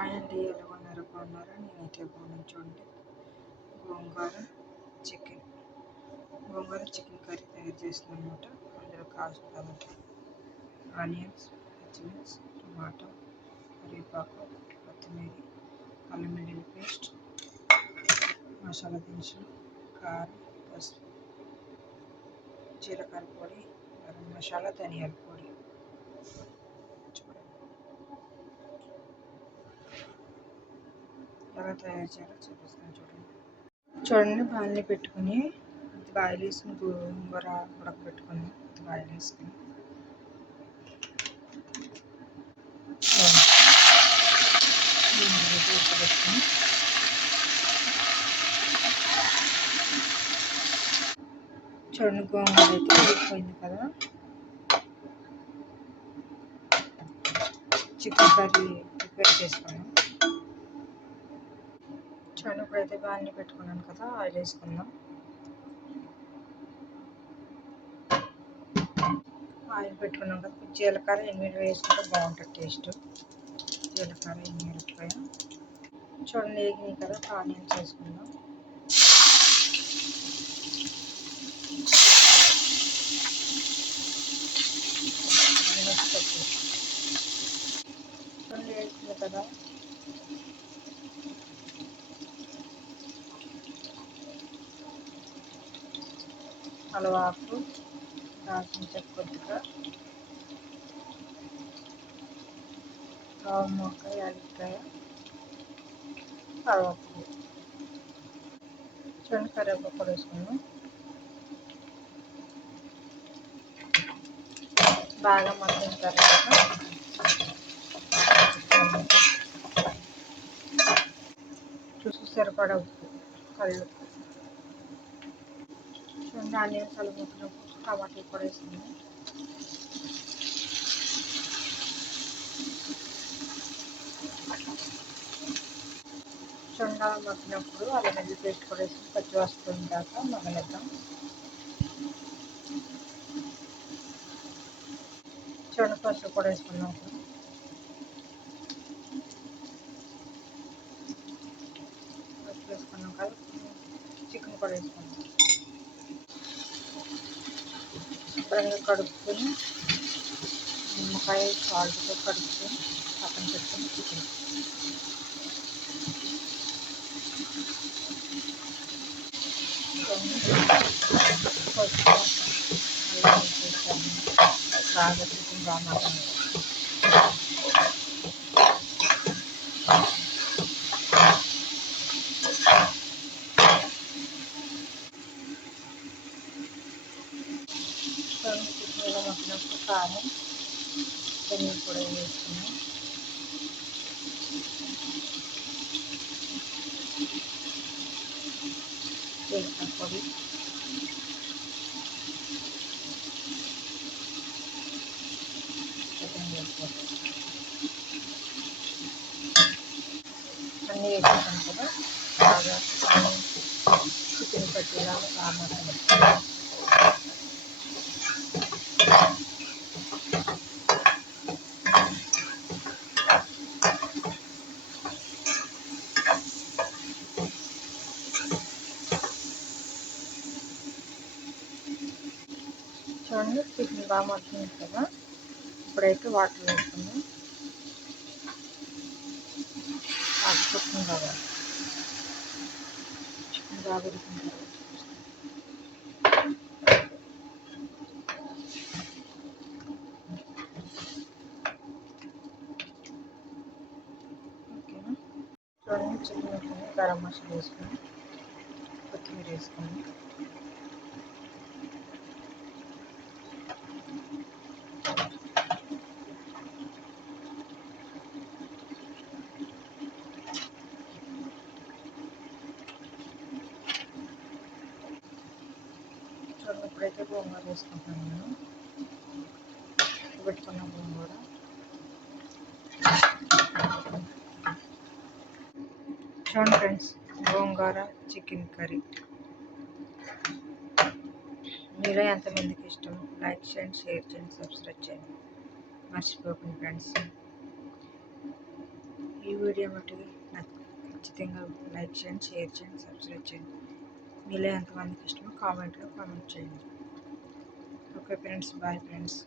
Hi అండి ఎలా ఉన్నారు బాగున్నారా నేనైతే బాగున్నాను చూడండి. Gongura chicken. Gongura chicken curry తయారు చేసిన అనమాట అందులో కావాల్సిన పదార్థాలు ఆనియన్స్ పచ్చిమిర్చి టమాటో కరివేపాకు కొత్తిమీర అల్లం వెల్లుల్లి పేస్ట్ మసాలా దినుసులు కారం పసుపు జీలకర్ర పొడి గరం మసాలా ధనియాల పొడి చూడండి ఎలా తయారు చేయాలో చూపిస్తాను చూడండి. చూడండి బాణలి పెట్టుకుని బాయిల్ వేసుకుని గోంగూర ఉడకబెట్టుకుని బాయిల్ వేసుకుని ఉడకబెట్టుకుని చూడండి గోంగూర అయితే ఉడికిపోయింది కదా. చికెన్ కర్రీ ప్రిపేర్ చేసుకున్నాం. చూడండి ఇప్పుడైతే అన్ని పెట్టుకున్నాను కదా ఆయిల్ వేసుకుందాం. ఆయిల్ పెట్టుకున్నాం కదా జీలకర్ర ఎనిమిది వేసుకుంటే బాగుంటుంది టేస్ట్. జీలకర్ర ఎనిమిది చూడండి వేగినాయి కదా ఆనియన్స్ వేసుకుందాం. చూడండి వేస్తుంది కదా. కలవాకు దాల్చిన చెక్క కొద్దిగా. రావు మొక్క యాలక్కాయ కరివేపాకు. చూడండి కరివేపాకు కూడా వేసుకున్నాం బాగా మగ్గిన తర్వాత చూసి సరిపడా ఉప్పు కళ్ళు చూడండి ఆనియన్స్ అలా ముగ్గినప్పుడు టమాటాలు కూడా వేసుకున్నాం చూడండి అలా మగ్గినప్పుడు అల్లం వెల్లి పేస్ట్ కూడా వేసుకుని పచ్చి వస్తుంది దాకా మగ్గనిద్దాం చూడండి పసుపు కూడా వేసుకున్నాం పసుపు వేసుకున్నాం కదా చికెన్ కూడా వేసుకున్నాం శుభ్రంగా కడుక్కొని నిమ్మకాయ సాల్ట్తో కడుక్కొని పక్కన పెట్టుకొని చికెన్ బాగా చికెన్ బాగా మగ్గింది చికెన్ చికెన్లో మగ్గినప్పుడు కారం ధనియాల పొడి వేసుకున్నాం. జీలకర్ర పొడి. ధనియాల పొడి అన్నీ వేసేసాం కదా. బాగా చికెన్ పట్టేలాగా బాగా చూడండి చికెన్ బాగా మగ్గింది కదా ఇప్పుడైతే వాటర్ వేసుకుందాం ఆకుపోతుంది కదా చికెన్ బాగా ఉడికిన తర్వాత ఓకేనా చూడండి చికెన్ ఉడికింది గరం మసాలా వేసుకుని కొత్తిమీర వేసుకుని చూడండి ఇప్పుడైతే గోంగూర వేసుకుంటాను నేను. పెట్టుకున్న గోంగూర. చూడండి ఫ్రెండ్స్ గోంగూర చికెన్ కర్రీ. మీలో ఎంతమందికి ఇష్టం? లైక్ చేయండి షేర్ చేయండి సబ్స్క్రైబ్ చేయండి. మర్చిపోకండి ఫ్రెండ్స్. ఈ వీడియో మట్టుకు ఖచ్చితంగా లైక్ చేయండి షేర్ చేయండి సబ్స్క్రైబ్ చేయండి. మీలో ఎంతమందికి ఇష్టమో కామెంట్గా కామెంట్ చేయండి. Okay friends bye friends.